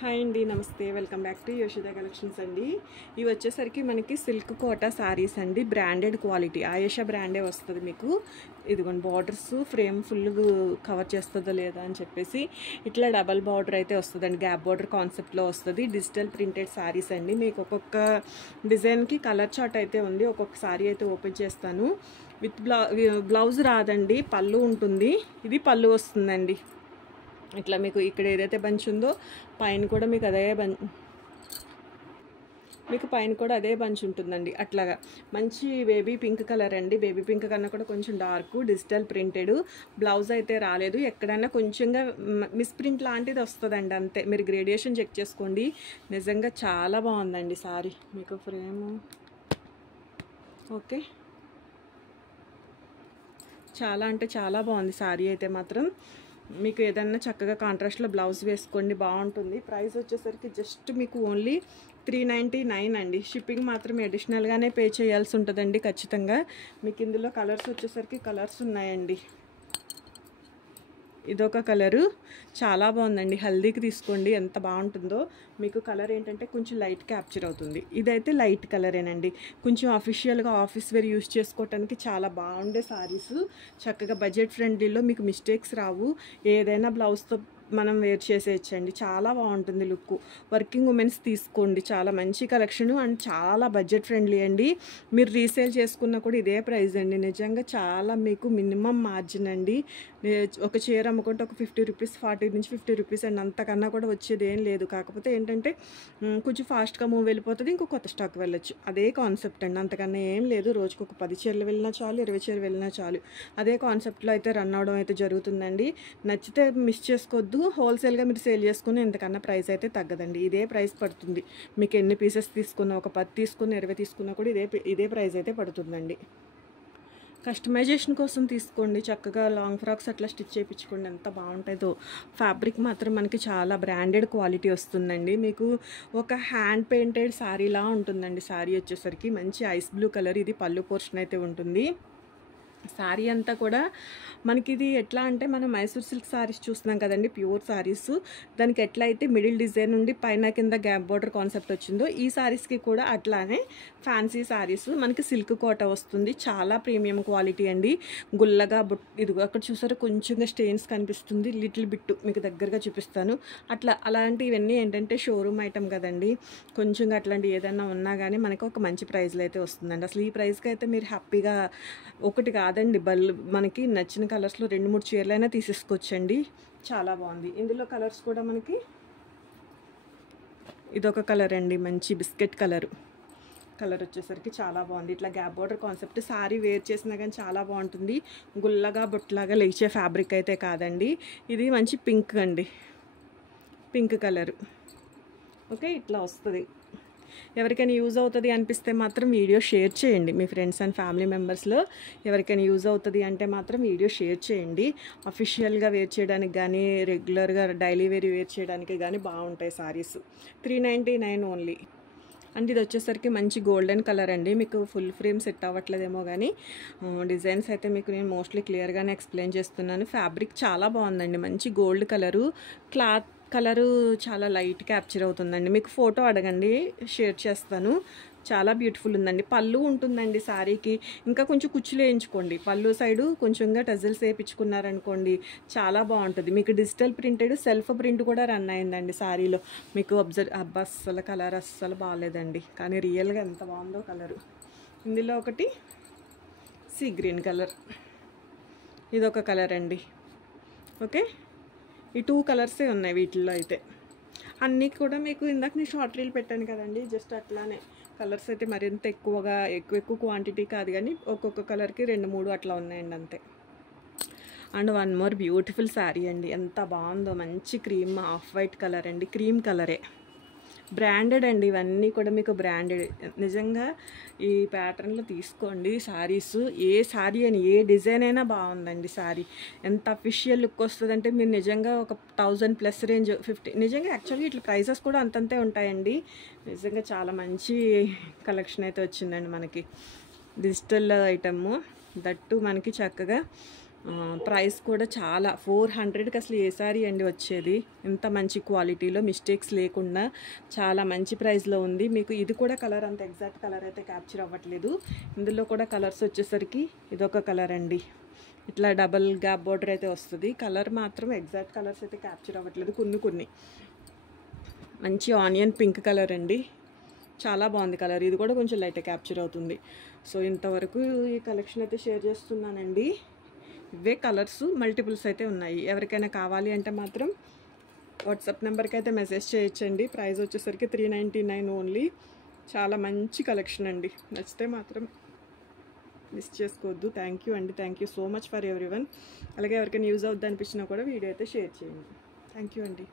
Hi అండి, నమస్తే. Welcome back to యోషిదా collections అండి. ఇవి వచ్చేసరికి మనకి సిల్క్ కోటా శారీస్ అండి. బ్రాండెడ్ క్వాలిటీ ఆయేషా బ్రాండే వస్తుంది మీకు. ఇదిగోండి బార్డర్స్ ఫ్రేమ్ ఫుల్ కవర్ చేస్తుందో లేదా అని చెప్పేసి ఇట్లా డబల్ బార్డర్ అయితే వస్తుందండి. గ్యాప్ బార్డర్ కాన్సెప్ట్లో వస్తుంది. డిజిటల్ ప్రింటెడ్ శారీస్ అండి. మీకు ఒక్కొక్క డిజైన్కి కలర్ చార్ట్ అయితే ఉంది. ఒక్కొక్క శారీ అయితే ఓపెన్ చేస్తాను. విత్ బ్లౌజ్ రాదండి, పళ్ళు ఉంటుంది. ఇది పళ్ళు వస్తుందండి. ఇట్లా మీకు ఇక్కడ ఏదైతే బంచ్ ఉందో పైన కూడా మీకు అదే బంచ్ ఉంటుందండి. అట్లాగా మంచి బేబీ పింక్ కలర్ అండి. బేబీ పింక్ కన్నా కూడా కొంచెం డార్క్, డిజిటల్ ప్రింటెడ్. బ్లౌజ్ అయితే రాలేదు. ఎక్కడైనా కొంచెంగా మిస్ ప్రింట్ లాంటిది వస్తుందండి, అంతే. మీరు గ్రేడియేషన్ చెక్ చేసుకోండి. నిజంగా చాలా బాగుందండి సారీ. మీకు ఫ్రేము ఓకే, చాలా అంటే చాలా బాగుంది సారీ అయితే మాత్రం. మీకు ఏదన్నా చక్కగా కాంట్రాస్ట్లో బ్లౌజ్ వేసుకోండి, బాగుంటుంది. ప్రైస్ వచ్చేసరికి జస్ట్ మీకు ఓన్లీ 399 అండి. షిప్పింగ్ మాత్రం అడిషనల్గానే పే చేయాల్సి ఉంటుందండి ఖచ్చితంగా. మీకు ఇందులో కలర్స్ వచ్చేసరికి కలర్స్ ఉన్నాయండి. ఇదొక కలరు, చాలా బాగుందండి. హల్దీకి తీసుకోండి, ఎంత బాగుంటుందో. మీకు కలర్ ఏంటంటే కొంచెం లైట్ క్యాప్చర్ అవుతుంది. ఇదైతే లైట్ కలరేనండి. కొంచెం అఫీషియల్గా ఆఫీస్ వేర్ యూస్ చేసుకోవటానికి చాలా బాగుండే సారీస్. చక్కగా బడ్జెట్ ఫ్రెండ్లీలో మీకు మిస్టేక్స్ రావు. ఏదైనా బ్లౌజ్తో మనం వేర్ చేసేయచ్చండి. చాలా బాగుంటుంది లుక్. వర్కింగ్ ఉమెన్స్ తీసుకోండి, చాలా మంచి కలెక్షన్ అండ్ చాలా బడ్జెట్ ఫ్రెండ్లీ అండి. మీరు రీసేల్ చేసుకున్న కూడా ఇదే ప్రైస్ అండి. నిజంగా చాలా మీకు మినిమం మార్జిన్ అండి. ఒక చీర అమ్ముకుంటే ఒక 50 రూపీస్, 40 నుంచి 50 రూపీస్ అండి. అంతకన్నా కూడా వచ్చేది ఏం లేదు. కాకపోతే ఏంటంటే కొంచెం ఫాస్ట్గా మూవ్ వెళ్ళిపోతుంది, ఇంకో కొత్త స్టాక్ వెళ్ళొచ్చు. అదే కాన్సెప్ట్ అండి, అంతకన్నా ఏం లేదు. రోజుకు ఒక 10 చీరలు వెళ్ళినా చాలు, 20 చీరలు వెళ్ళినా చాలు. అదే కాన్సెప్ట్లో అయితే రన్ అవడం అయితే జరుగుతుందండి. నచ్చితే మిస్ చేసుకోవద్దు. హోల్సేల్గా మీరు సేల్ చేసుకుని ఇంతకన్నా ప్రైస్ అయితే తగ్గదండి. ఇదే ప్రైస్ పడుతుంది. మీకు ఎన్ని పీసెస్ తీసుకున్నా, ఒక 10 తీసుకున్న, 20 తీసుకున్నా కూడా ఇదే ప్రైస్ అయితే పడుతుందండి. కస్టమైజేషన్ కోసం తీసుకోండి. చక్కగా లాంగ్ ఫ్రాక్స్ అట్లా స్టిచ్ చేయించుకోండి, ఎంత బాగుంటుందో. ఫ్యాబ్రిక్ మాత్రం మనకి చాలా బ్రాండెడ్ క్వాలిటీ వస్తుందండి. మీకు ఒక హ్యాండ్ పెయింటెడ్ శారీలా ఉంటుందండి. శారీ వచ్చేసరికి మంచి ఐస్ బ్లూ కలర్. ఇది పళ్ళు పోర్షన్ అయితే ఉంటుంది. శారీ అంతా కూడా మనకి ఇది ఎట్లా అంటే మనం మైసూర్ సిల్క్ శారీస్ చూస్తున్నాం కదండి, ప్యూర్ శారీస్. దానికి ఎట్లా అయితే మిడిల్ డిజైన్ నుండి పైన కింద గ్యాప్ బార్డర్ కాన్సెప్ట్ వచ్చిందో ఈ శారీస్కి కూడా అట్లానే ఫ్యాన్సీ శారీస్ మనకి సిల్క్ కోట వస్తుంది. చాలా ప్రీమియం క్వాలిటీ అండి. గుల్లగా ఇదిగో అక్కడ చూసారు కొంచెంగా స్టెయిన్స్ కనిపిస్తుంది, లిటిల్ బిట్ మీకు దగ్గరగా చూపిస్తాను. అలాంటివన్నీ ఏంటంటే షోరూమ్ ఐటమ్ కదండి. కొంచెంగా అట్లాంటి ఏదైనా ఉన్నా కానీ మనకు ఒక మంచి ప్రైస్లో అయితే వస్తుందండి. అసలు ఈ ప్రైస్కి అయితే మీరు హ్యాపీగా ఒకటి కాదండి, మనకి నచ్చిన కలర్స్లో 2-3 చీరలైనా తీసేసుకోవచ్చండి. చాలా బాగుంది. ఇందులో కలర్స్ కూడా మనకి ఇదొక కలర్ అండి, మంచి బిస్కెట్ కలర్ వచ్చేసరికి చాలా బాగుంది. ఇట్లా gap border concept sari wear చేసినా కానీ చాలా బాగుంటుంది. గుల్లగా బొట్లాగా లేచే ఫ్యాబ్రిక్ అయితే కాదండి. ఇది మంచి పింక్ అండి, పింక్ కలరు. ఓకే, ఇట్లా వస్తుంది. ఎవరికైనా యూజ్ అవుతుంది అనిపిస్తే మాత్రం వీడియో షేర్ చేయండి. మీ ఫ్రెండ్స్ అండ్ ఫ్యామిలీ మెంబర్స్లో ఎవరికైనా యూజ్ అవుతుంది అంటే మాత్రం వీడియో షేర్ చేయండి. అఫీషియల్గా వేర్ చేయడానికి కానీ, రెగ్యులర్గా డైలీ వేర్ చేయడానికి కానీ బాగుంటాయి సారీస్. 399 ఓన్లీ. అండ్ ఇది వచ్చేసరికి మంచి గోల్డెన్ కలర్ అండి. మీకు ఫుల్ ఫ్రేమ్ సెట్ అవ్వట్లేదేమో కానీ డిజైన్స్ అయితే మీకు నేను మోస్ట్లీ క్లియర్గానే ఎక్స్ప్లెయిన్ చేస్తున్నాను. ఫ్యాబ్రిక్ చాలా బాగుందండి, మంచి గోల్డ్ కలరు. క్లాత్ కలరు చాలా లైట్ క్యాప్చర్ అవుతుందండి. మీకు ఫోటో అడగండి, షేర్ చేస్తాను. చాలా బ్యూటిఫుల్ ఉందండి. పళ్ళు ఉంటుందండి శారీకి. ఇంకా కొంచెం కుచ్చులు వేయించుకోండి, పళ్ళు సైడు కొంచెంగా టజిల్స్ వేయించుకున్నారనుకోండి చాలా బాగుంటుంది. మీకు డిజిటల్ ప్రింటెడ్ సెల్ఫ్ ప్రింట్ కూడా రన్ అయిందండి శారీలో. మీకు అస్సలు కలర్ అస్సలు బాగాలేదండి, కానీ రియల్గా ఎంత బాగుందో కలరు. ఇందులో ఒకటి సీ గ్రీన్ కలర్, ఇదొక కలర్ అండి. ఓకే, ఈ 2 కలర్సే ఉన్నాయి వీటిల్లో అయితే. అన్నీ కూడా మీకు ఇందాక నేను షార్ట్ రీల్ పెట్టాను కదండి, జస్ట్ అట్లానే కలర్స్ అయితే మరింత ఎక్కువ క్వాంటిటీ కాదు కానీ ఒక్కొక్క కలర్కి 2-3 అట్లా ఉన్నాయండి, అంతే. And one more beautiful sari అండి, ఎంత బాగుందో. మంచి క్రీమ్ ఆఫ్ వైట్ కలర్ అండి, క్రీమ్ కలరే. బ్రాండెడ్ అండి, ఇవన్నీ కూడా మీకు బ్రాండెడ్. నిజంగా ఈ ప్యాటర్న్లో తీసుకోండి శారీస్. ఏ శారీ అని ఏ డిజైన్ అయినా బాగుందండి శారీ. ఎంత అఫీషియల్ లుక్ వస్తుందంటే మీరు నిజంగా ఒక 1000+ రేంజ్, 50 నిజంగా యాక్చువల్లీ ఇట్లా ప్రైసెస్ కూడా అంతంతే ఉంటాయండి. నిజంగా చాలా మంచి కలెక్షన్ అయితే వచ్చిందండి మనకి. డిజిటల్ ఐటమ్ దట్టు మనకి చక్కగా ప్రైస్ కూడా చాలా 400కి అసలు ఏ సారీ అండి వచ్చేది. ఇంత మంచి క్వాలిటీలో మిస్టేక్స్ లేకుండా చాలా మంచి ప్రైస్లో ఉంది. మీకు ఇది కూడా కలర్ అంత ఎగ్జాక్ట్ కలర్ అయితే క్యాప్చర్ అవ్వట్లేదు. ఇందులో కూడా కలర్స్ వచ్చేసరికి ఇదొక కలర్ అండి, ఇట్లా డబల్ గ్యాప్ బోర్డర్ అయితే వస్తుంది. కలర్ మాత్రం ఎగ్జాక్ట్ కలర్స్ అయితే క్యాప్చర్ అవ్వట్లేదు. కొన్ని మంచి ఆనియన్ పింక్ కలర్ అండి, చాలా బాగుంది కలర్. ఇది కూడా కొంచెం లైట్ క్యాప్చర్ అవుతుంది. సో ఇంతవరకు ఈ కలెక్షన్ అయితే షేర్ చేస్తున్నానండి. ఇవే కలర్స్ మల్టిపుల్స్ అయితే ఉన్నాయి. ఎవరికైనా కావాలి అంటే మాత్రం వాట్సాప్ నెంబర్కి అయితే మెసేజ్ చేయొచ్చండి. ప్రైస్ వచ్చేసరికి 399 ఓన్లీ. చాలా మంచి కలెక్షన్ అండి. నచ్చితే మాత్రం మిస్ చేసుకోవద్దు. థ్యాంక్ యూ అండి. Thank you so much for everyone. అలాగే ఎవరికైనా యూజ్ అవుద్ది అనిపించినా కూడా వీడియో అయితే షేర్ చేయండి. థ్యాంక్ యూ అండి.